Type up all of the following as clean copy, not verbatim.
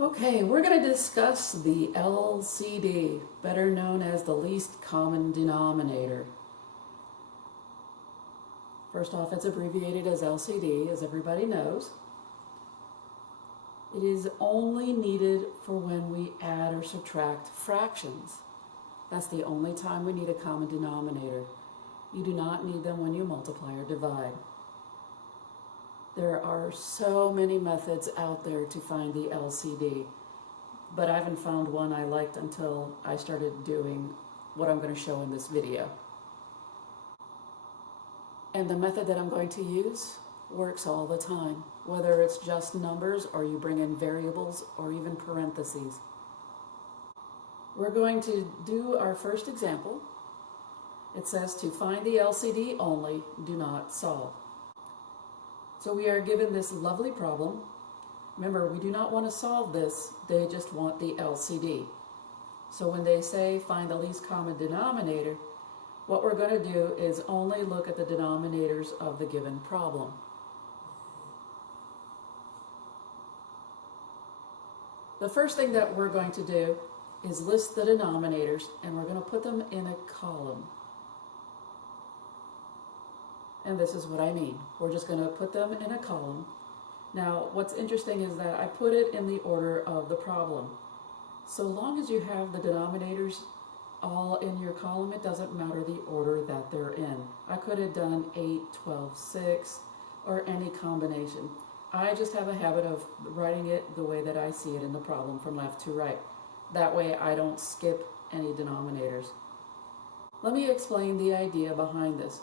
Okay, we're going to discuss the LCD, better known as the least common denominator. First off, it's abbreviated as LCD, as everybody knows. It is only needed for when we add or subtract fractions. That's the only time we need a common denominator. You do not need them when you multiply or divide. There are so many methods out there to find the LCD, but I haven't found one I liked until I started doing what I'm going to show in this video. And the method that I'm going to use works all the time, whether it's just numbers or you bring in variables or even parentheses. We're going to do our first example. It says to find the LCD only, do not solve. So we are given this lovely problem. Remember, we do not want to solve this, they just want the LCD. So when they say find the least common denominator, what we're going to do is only look at the denominators of the given problem. The first thing that we're going to do is list the denominators, and we're going to put them in a column. And this is what I mean. We're just going to put them in a column. Now, what's interesting is that I put it in the order of the problem. So long as you have the denominators all in your column, it doesn't matter the order that they're in. I could have done 8, 12, 6, or any combination. I just have a habit of writing it the way that I see it in the problem, from left to right. That way I don't skip any denominators. Let me explain the idea behind this.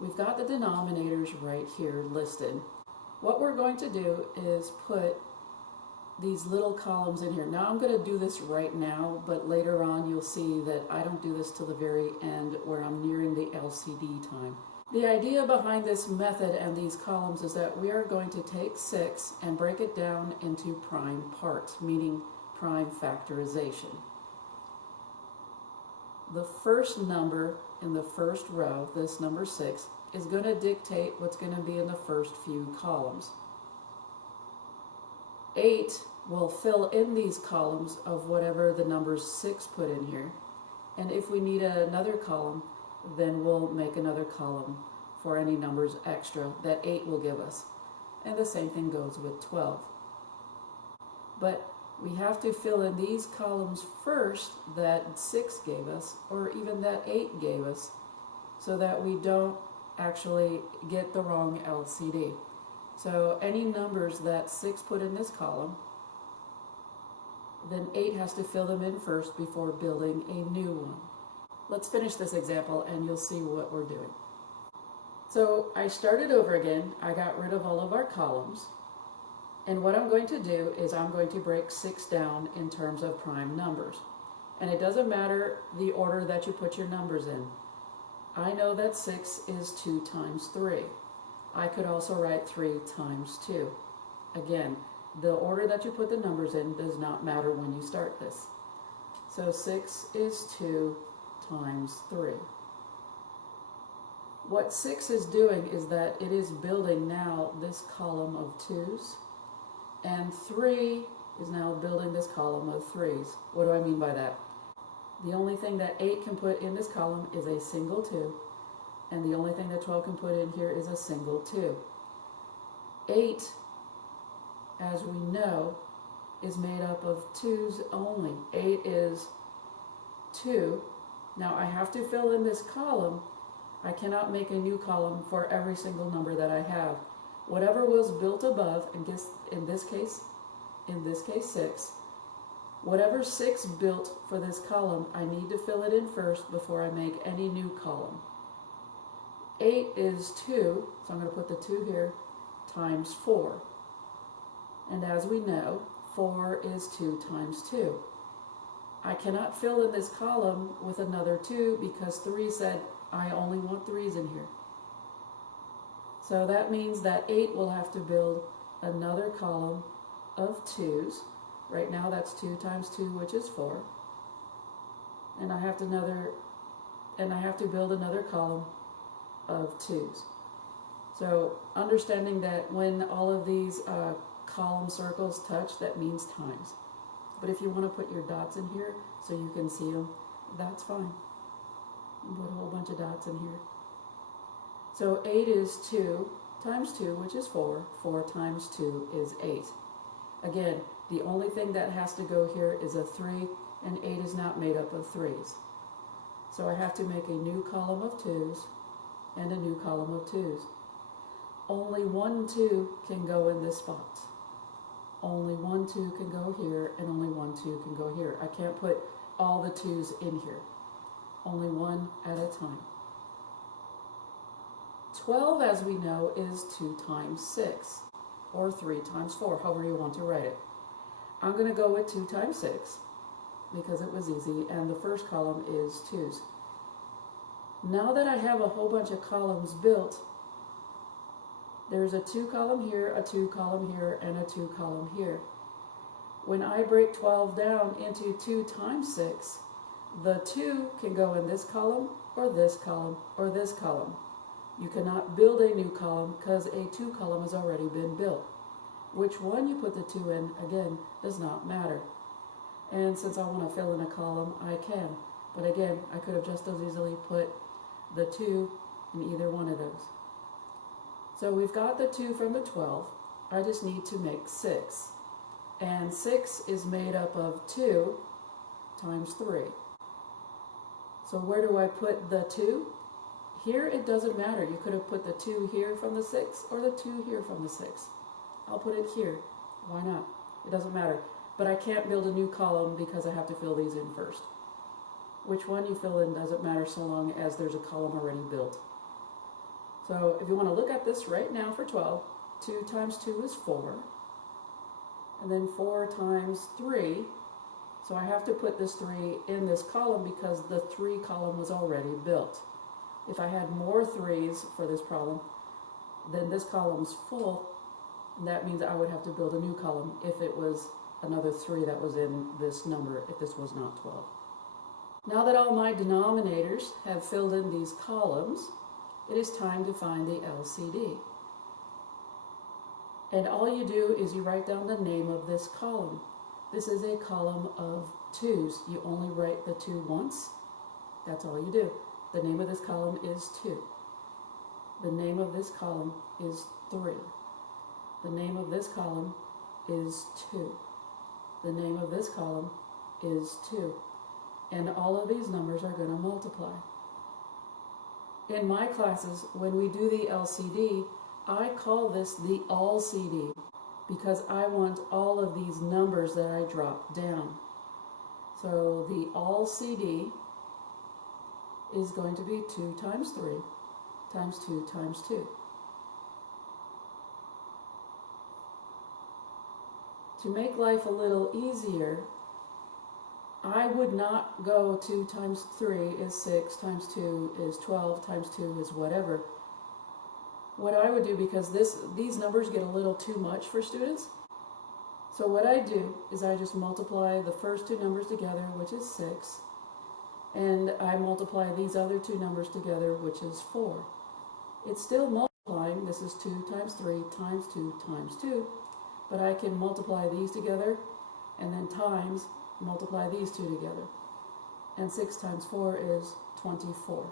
We've got the denominators right here listed. What we're going to do is put these little columns in here. Now I'm going to do this right now, but later on you'll see that I don't do this till the very end where I'm nearing the LCD time. The idea behind this method and these columns is that we are going to take 6 and break it down into prime parts, meaning prime factorization. The first number in the first row, this number 6, is going to dictate what's going to be in the first few columns. 8 will fill in these columns of whatever the number 6 put in here. And if we need another column, then we'll make another column for any numbers extra that 8 will give us. And the same thing goes with 12. But we have to fill in these columns first that 6 gave us, or even that 8 gave us, so that we don't actually get the wrong LCD. So any numbers that 6 put in this column, then 8 has to fill them in first before building a new one. Let's finish this example and you'll see what we're doing. So I started over again. I got rid of all of our columns. And what I'm going to do is I'm going to break 6 down in terms of prime numbers. And it doesn't matter the order that you put your numbers in. I know that 6 is 2 times 3. I could also write 3 times 2. Again, the order that you put the numbers in does not matter when you start this. So 6 is 2 times 3. What 6 is doing is that it is building now this column of 2's, and 3 is now building this column of 3's. What do I mean by that? The only thing that 8 can put in this column is a single 2, and the only thing that 12 can put in here is a single 2. 8, as we know, is made up of 2's only. 8 is 2. Now I have to fill in this column. I cannot make a new column for every single number that I have. Whatever was built above, and in this case 6, whatever 6 built for this column, I need to fill it in first before I make any new column. 8 is 2, so I'm going to put the 2 here, times 4. And as we know, 4 is 2 times 2. I cannot fill in this column with another 2 because 3 said I only want 3's in here. So that means that 8 will have to build another column of 2's. Right now that's 2 times 2, which is 4. And I have to build another column of 2's. So understanding that when all of these column circles touch, that means times. But if you want to put your dots in here so you can see them, that's fine. You put a whole bunch of dots in here. So 8 is 2 times 2, which is 4. 4 times 2 is 8. Again, the only thing that has to go here is a 3, and 8 is not made up of 3's. So I have to make a new column of 2's and a new column of 2's. Only 1 2 can go in this spot. Only 1 2 can go here, and only 1 2 can go here. I can't put all the 2's in here. Only one at a time. 12, as we know, is 2 times 6, or 3 times 4, however you want to write it. I'm going to go with 2 times 6, because it was easy, and the first column is 2's. Now that I have a whole bunch of columns built, there's a 2 column here, a 2 column here, and a 2 column here. When I break 12 down into 2 times 6, the 2 can go in this column, or this column, or this column. You cannot build a new column because a 2 column has already been built. Which one you put the 2 in, again, does not matter. And since I want to fill in a column, I can. But again, I could have just as easily put the 2 in either one of those. So we've got the 2 from the 12. I just need to make 6. And 6 is made up of 2 times 3. So where do I put the 2? Here it doesn't matter. You could have put the 2 here from the 6 or the 2 here from the 6. I'll put it here. Why not? It doesn't matter. But I can't build a new column because I have to fill these in first. Which one you fill in doesn't matter so long as there's a column already built. So if you want to look at this right now for 12, 2 times 2 is 4. And then 4 times 3. So I have to put this 3 in this column because the 3 column was already built. If I had more 3's for this problem, then this column's full, and that means I would have to build a new column if it was another 3 that was in this number, if this was not 12. Now that all my denominators have filled in these columns, it is time to find the LCD. And all you do is you write down the name of this column. This is a column of 2's. You only write the 2 once. That's all you do. The name of this column is 2. The name of this column is 3. The name of this column is 2. The name of this column is 2. And all of these numbers are going to multiply. In my classes, when we do the LCD, I call this the all CD because I want all of these numbers that I drop down. So the all CD is going to be 2 times 3 times 2 times 2. To make life a little easier, I would not go 2 times 3 is 6, times 2 is 12, times 2 is whatever. What I would do, because these numbers get a little too much for students, so what I do is I just multiply the first 2 numbers together, which is 6, and I multiply these other 2 numbers together, which is 4. It's still multiplying. This is 2 times 3 times 2 times 2, but I can multiply these together and then times multiply these 2 together. And 6 times 4 is 24.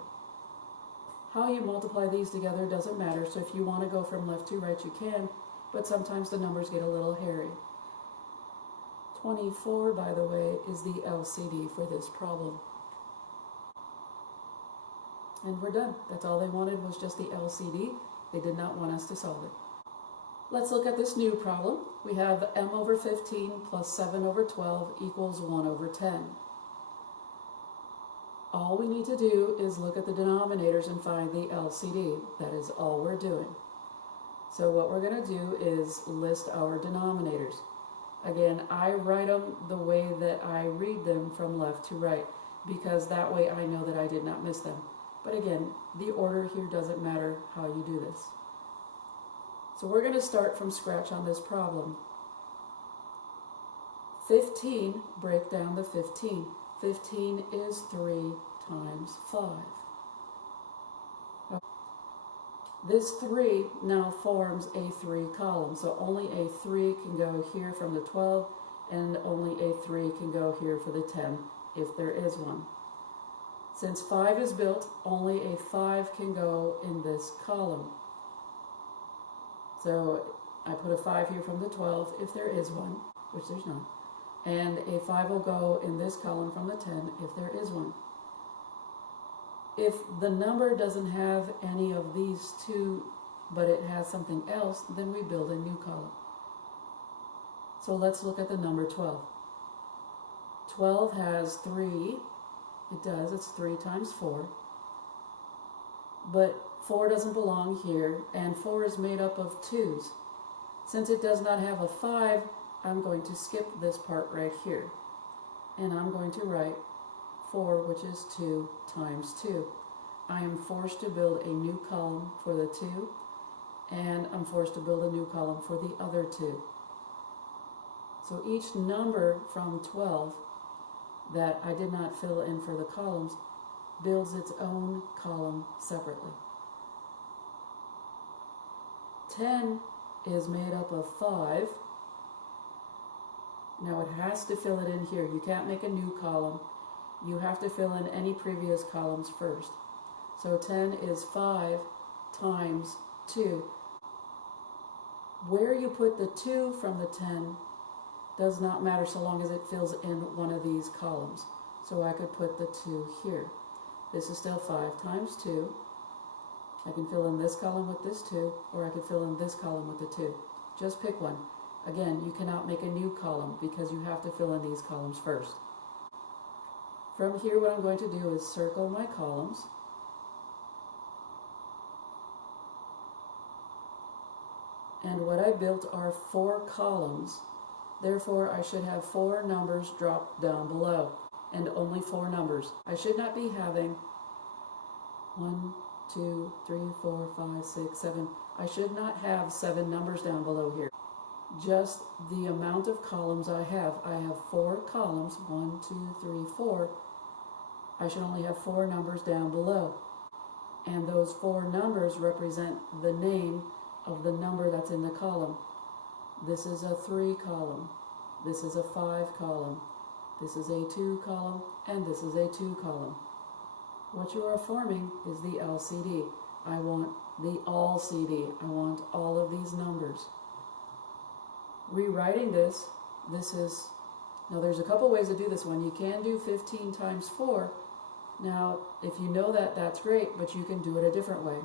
How you multiply these together doesn't matter, so if you want to go from left to right, you can, but sometimes the numbers get a little hairy. 24, by the way, is the LCD for this problem. And we're done. That's all they wanted was just the LCD. They did not want us to solve it. Let's look at this new problem. We have m over 15 plus 7 over 12 equals 1 over 10. All we need to do is look at the denominators and find the LCD. That is all we're doing. So what we're going to do is list our denominators. Again, I write them the way that I read them from left to right, because that way I know that I did not miss them. But again, the order here doesn't matter how you do this. So we're going to start from scratch on this problem. 15, break down the 15. 15 is 3 times 5. This 3 now forms a 3 column, so only a 3 can go here from the 12 and only a 3 can go here for the 10 if there is one. Since 5 is built, only a 5 can go in this column. So I put a 5 here from the 12 if there is one, which there's not. And a 5 will go in this column from the 10 if there is one. If the number doesn't have any of these two, but it has something else, then we build a new column. So let's look at the number 12. 12 has 3. It does. It's 3 times 4. But 4 doesn't belong here, and 4 is made up of 2's. Since it does not have a 5, I'm going to skip this part right here. And I'm going to write 4, which is 2 times 2. I am forced to build a new column for the 2, and I'm forced to build a new column for the other 2. So each number from 12 that I did not fill in for the columns builds its own column separately. 10 is made up of 5. Now it has to fill it in here. You can't make a new column. You have to fill in any previous columns first. So 10 is 5 times 2. Where you put the 2 from the 10 does not matter so long as it fills in one of these columns. So I could put the 2 here. This is still 5 times 2. I can fill in this column with this 2, or I could fill in this column with the 2. Just pick one. Again, you cannot make a new column because you have to fill in these columns first. From here, what I'm going to do is circle my columns. And what I built are 4 columns. Therefore, I should have 4 numbers dropped down below, and only 4 numbers. I should not be having 1, 2, 3, 4, 5, 6, 7. I should not have 7 numbers down below here. Just the amount of columns I have. I have 4 columns, 1, 2, 3, 4. I should only have 4 numbers down below. And those 4 numbers represent the name of the number that's in the column. This is a 3 column. This is a 5 column. This is a 2 column. And this is a 2 column. What you are forming is the LCD. I want the all CD. I want all of these numbers. Rewriting this is, now there's a couple ways to do this one. You can do 15 times 4. Now, if you know that, that's great, but you can do it a different way.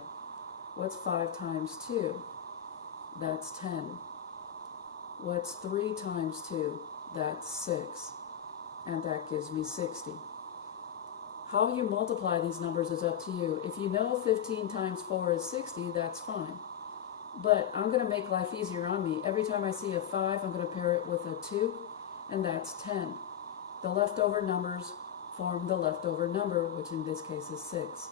What's 5 times 2? That's 10. What's 3 times 2? That's 6. And that gives me 60. How you multiply these numbers is up to you. If you know 15 times 4 is 60, that's fine. But I'm going to make life easier on me. Every time I see a 5, I'm going to pair it with a 2, and that's 10. The leftover numbers form the leftover number, which in this case is 6.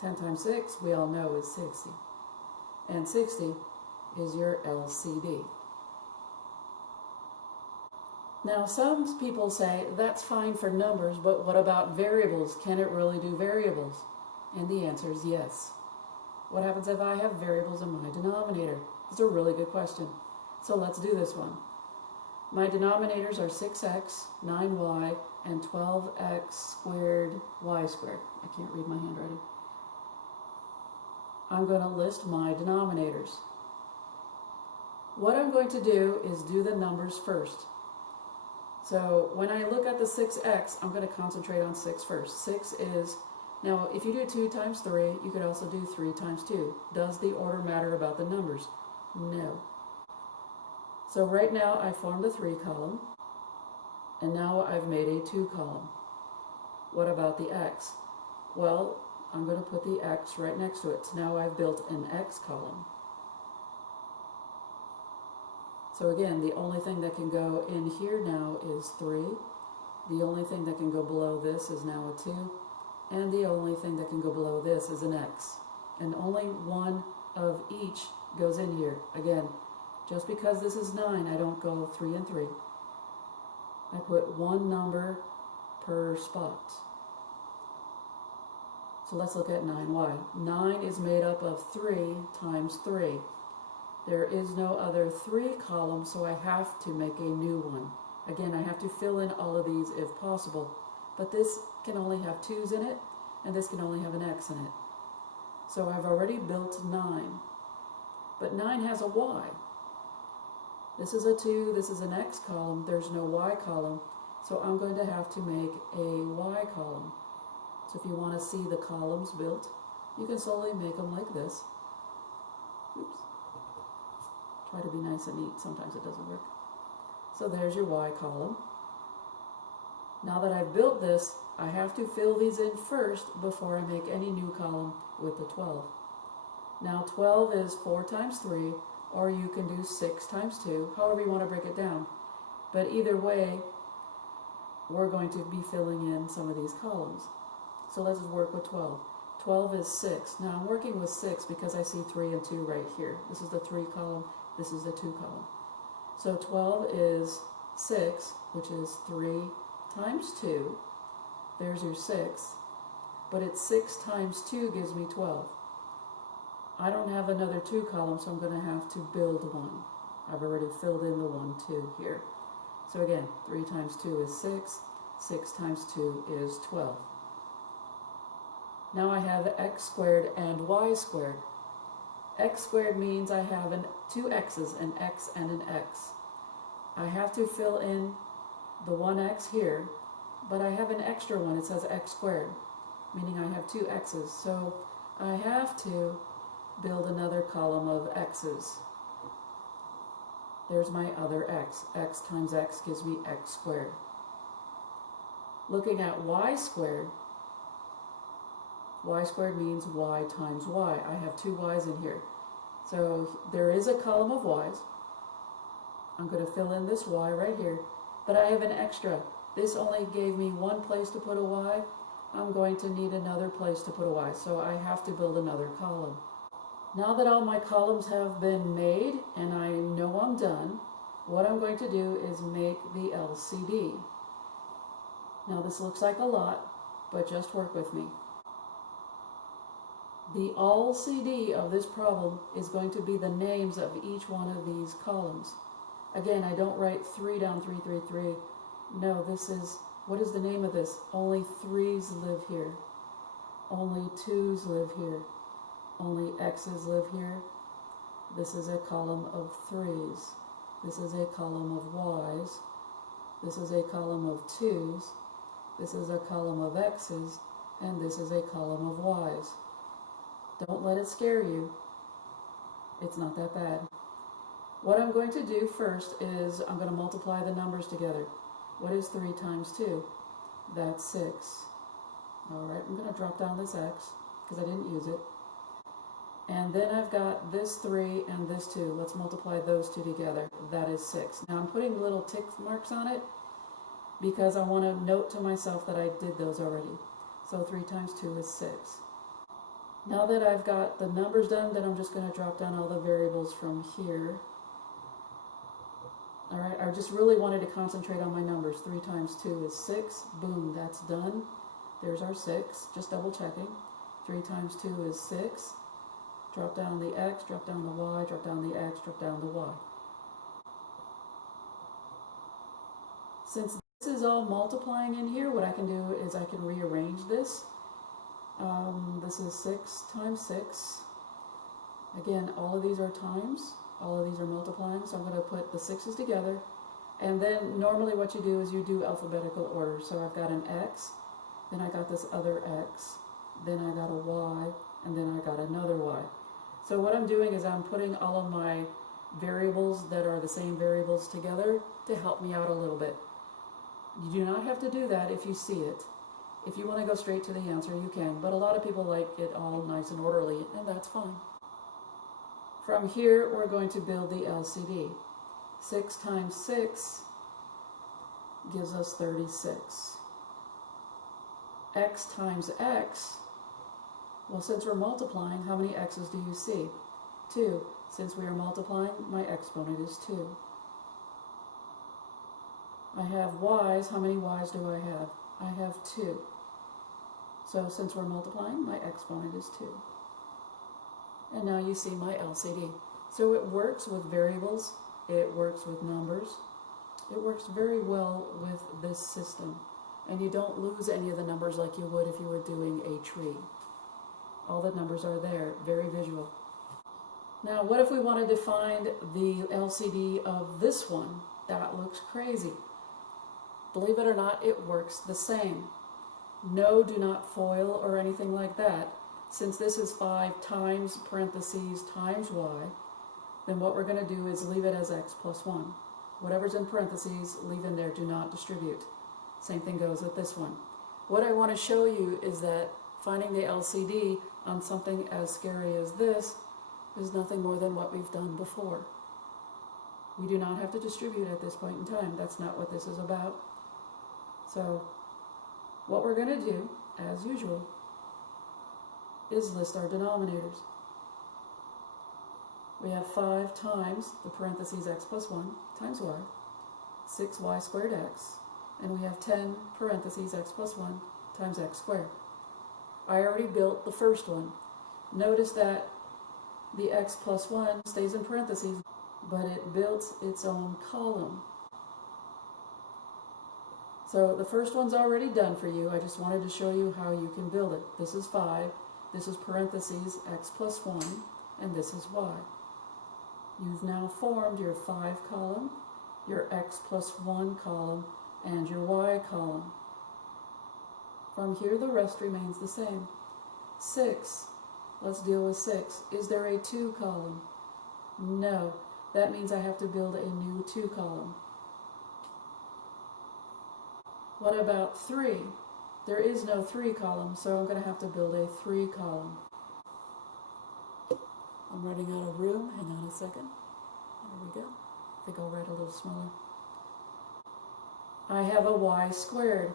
10 times 6, we all know, is 60. And 60 is your LCD. Now, some people say, that's fine for numbers, but what about variables? Can it really do variables? And the answer is yes. What happens if I have variables in my denominator? It's a really good question. So let's do this one. My denominators are 6x, 9y, and 12x squared y squared. I can't read my handwriting. I'm going to list my denominators. What I'm going to do is do the numbers first. So when I look at the 6x, I'm going to concentrate on 6 first. 6 is, now if you do 2 times 3, you could also do 3 times 2. Does the order matter about the numbers? No. So right now I formed a 3 column, and now I've made a 2 column. What about the x? Well, I'm going to put the x right next to it. So now I've built an x column. So again, the only thing that can go in here now is 3. The only thing that can go below this is now a 2. And the only thing that can go below this is an x. And only one of each goes in here. Again, just because this is 9, I don't go 3 and 3. I put one number per spot. So let's look at 9y. 9 is made up of 3 times 3. There is no other 3 column, so I have to make a new one. Again, I have to fill in all of these if possible, but this can only have 2's in it, and this can only have an X in it. So I've already built 9, but 9 has a Y. This is a 2, this is an X column, there's no Y column, so I'm going to have to make a Y column. So if you want to see the columns built, you can slowly make them like this. Oops. Try to be nice and neat, sometimes it doesn't work. So there's your Y column. Now that I've built this, I have to fill these in first before I make any new column with the 12. Now 12 is 4 times 3, or you can do 6 times 2, however you want to break it down. But either way, we're going to be filling in some of these columns. So let's work with 12. 12 is 6. Now I'm working with 6 because I see 3 and 2 right here. This is the 3 column, this is the 2 column. So 12 is 6, which is 3 times 2. There's your 6. But it's 6 times 2 gives me 12. I don't have another 2 column, so I'm going to have to build one. I've already filled in the 1, 2 here. So again, 3 times 2 is 6. 6 times 2 is 12. Now I have x squared and y squared. X squared means I have two x's, an x and an x. I have to fill in the 1x here, but I have an extra one. It says x squared, meaning I have 2 x's. So I have to build another column of x's. There's my other x. X times x gives me x squared. Looking at y squared means y times y. I have 2 y's in here. So there is a column of y's. I'm going to fill in this y right here, but I have an extra. This only gave me one place to put a y. I'm going to need another place to put a y, so I have to build another column. Now that all my columns have been made and I know I'm done, what I'm going to do is make the LCD. Now this looks like a lot, but just work with me. The LCD of this problem is going to be the names of each one of these columns. Again, I don't write 3 down, 3, 3, 3. No, this is, what is the name of this? Only 3's live here. Only 2's live here. Only x's live here. This is a column of 3's. This is a column of y's. This is a column of 2's. This is a column of x's. And this is a column of y's. Don't let it scare you. It's not that bad. What I'm going to do first is I'm going to multiply the numbers together. What is 3 times 2? That's 6. Alright, I'm going to drop down this x because I didn't use it. And then I've got this 3 and this 2. Let's multiply those two together. That is 6. Now I'm putting little tick marks on it because I want to note to myself that I did those already. So 3 times 2 is 6. Now that I've got the numbers done, then I'm just going to drop down all the variables from here. Alright, I just really wanted to concentrate on my numbers. 3 times 2 is 6. Boom, that's done. There's our 6. Just double checking. 3 times 2 is 6. Drop down the x, drop down the y, drop down the x, drop down the y. Since this is all multiplying in here, what I can do is I can rearrange this. This is 6 times 6. Again, all of these are times. All of these are multiplying, so I'm going to put the 6's together. And then normally what you do is you do alphabetical order. So I've got an x, then I got this other x, then I got a y, and then I got another y. So what I'm doing is I'm putting all of my variables that are the same variables together to help me out a little bit. You do not have to do that if you see it. If you want to go straight to the answer, you can, but a lot of people like it all nice and orderly, and that's fine. From here, we're going to build the LCD. 6 times 6 gives us 36. X times x, well, since we're multiplying, how many x's do you see? 2. Since we are multiplying, my exponent is 2. I have y's. How many y's do I have? I have 2. So since we're multiplying, my exponent is 2. And now you see my LCD. So it works with variables, it works with numbers, It works very well with this system. And you don't lose any of the numbers like you would if you were doing a tree. All the numbers are there, very visual. Now, what if we wanted to find the LCD of this one? That looks crazy. Believe it or not, it works the same. No, do not FOIL or anything like that. Since this is 5 times parentheses times y, then what we're going to do is leave it as x plus 1. Whatever's in parentheses, leave in there, do not distribute. Same thing goes with this one. What I want to show you is that finding the LCD on something as scary as this is nothing more than what we've done before. We do not have to distribute at this point in time. That's not what this is about. So what we're going to do, as usual, is list our denominators. We have 5 times the parentheses x plus 1 times y, 6y squared x, and we have 10 parentheses x plus 1 times x squared. I already built the first one. Notice that the x plus 1 stays in parentheses, but it built its own column. So the first one's already done for you. I just wanted to show you how you can build it. This is 5, this is parentheses x plus 1, and this is y. You've now formed your 5 column, your x plus 1 column, and your y column. From here, the rest remains the same. 6. Let's deal with 6. Is there a 2 column? No. That means I have to build a new 2 column. What about 3? There is no 3 column, so I'm going to have to build a 3 column. I'm running out of room. Hang on a second. There we go. I think I'll write a little smaller. I have a y squared.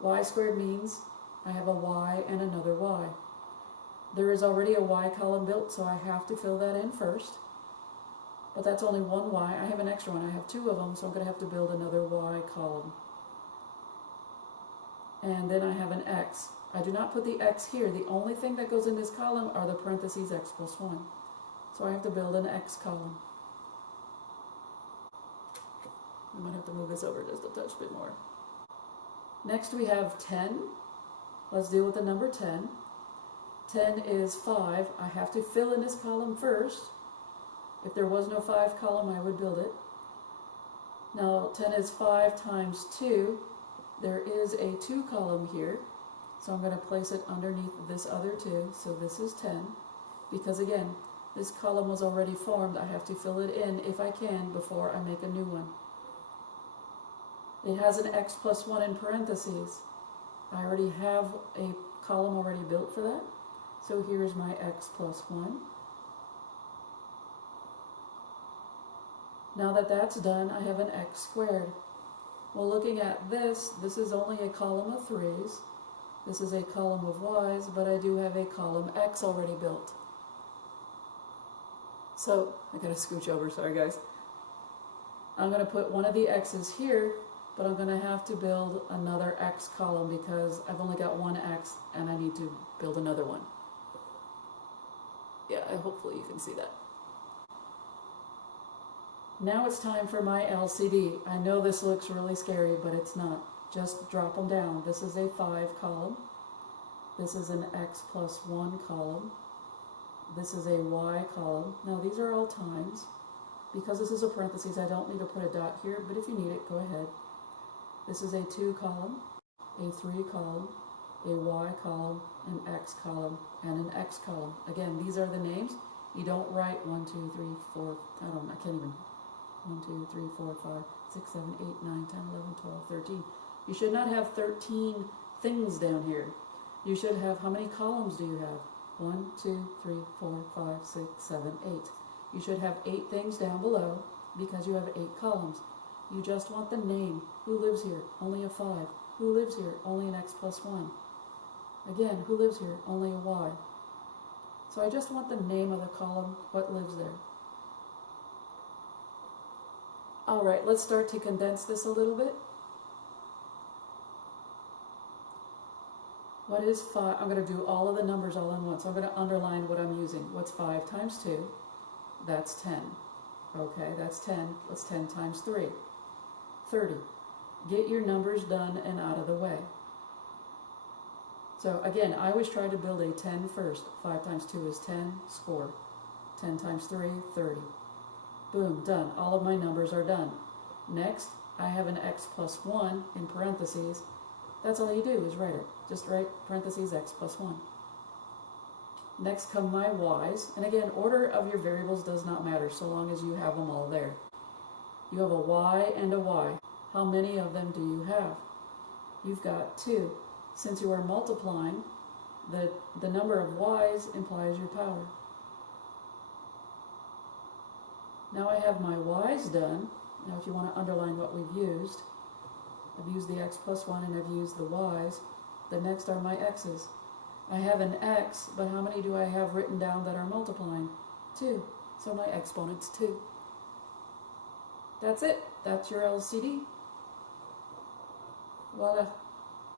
Y squared means I have a y and another y. There is already a y column built, so I have to fill that in first. But that's only one y. I have an extra one. I have 2 of them, so I'm going to have to build another y column. And then I have an x. I do not put the x here. The only thing that goes in this column are the parentheses x plus 1. So I have to build an x column. I might have to move this over just a touch bit more. Next we have 10. Let's deal with the number 10. 10 is 5. I have to fill in this column first. If there was no 5 column, I would build it. Now 10 is 5 times 2. There is a 2 column here, so I'm going to place it underneath this other 2, so this is 10, because again, this column was already formed. I have to fill it in if I can before I make a new one. It has an x plus 1 in parentheses. I already have a column already built for that, so here's my x plus 1. Now that that's done, I have an x squared. Well, looking at this is only a column of 3's. This is a column of y's, but I do have a column x already built. So, I gotta scooch over, sorry guys. I'm gonna put one of the x's here, but I'm gonna have to build another x column because I've only got one x and I need to build another one. Yeah, hopefully you can see that. Now it's time for my LCD. I know this looks really scary, but it's not. Just drop them down. This is a 5 column. This is an x plus 1 column. This is a y column. Now these are all times. Because this is a parentheses, I don't need to put a dot here, but if you need it, go ahead. This is a 2 column, a 3 column, a y column, an x column, and an x column. Again, these are the names. You don't write 1, 2, 3, 4, I can't even. 1, 2, 3, 4, 5, 6, 7, 8, 9, 10, 11, 12, 13. You should not have 13 things down here. You should have, how many columns do you have? 1, 2, 3, 4, 5, 6, 7, 8. You should have 8 things down below because you have 8 columns. You just want the name. Who lives here? Only a 5. Who lives here? Only an x plus 1. Again, who lives here? Only a y. So I just want the name of the column, what lives there. Alright, let's start to condense this a little bit. What is 5? I'm going to do all of the numbers all in once. So I'm going to underline what I'm using. What's 5 times 2? That's 10. Okay, that's 10. What's 10 times 3? 30. Get your numbers done and out of the way. So again, I always try to build a 10 first. 5 times 2 is 10, score. 10 times 3, 30. Boom, done. All of my numbers are done. Next, I have an x plus 1 in parentheses. That's all you do is write it. Just write parentheses x plus 1. Next come my y's. And again, order of your variables does not matter so long as you have them all there. You have a y and a y. How many of them do you have? You've got 2. Since you are multiplying, the number of y's implies your power. Now I have my y's done. Now if you want to underline what we've used, I've used the x plus 1 and I've used the y's. The next are my x's. I have an x, but how many do I have written down that are multiplying? 2. So my exponent's 2. That's it. That's your LCD. Voila.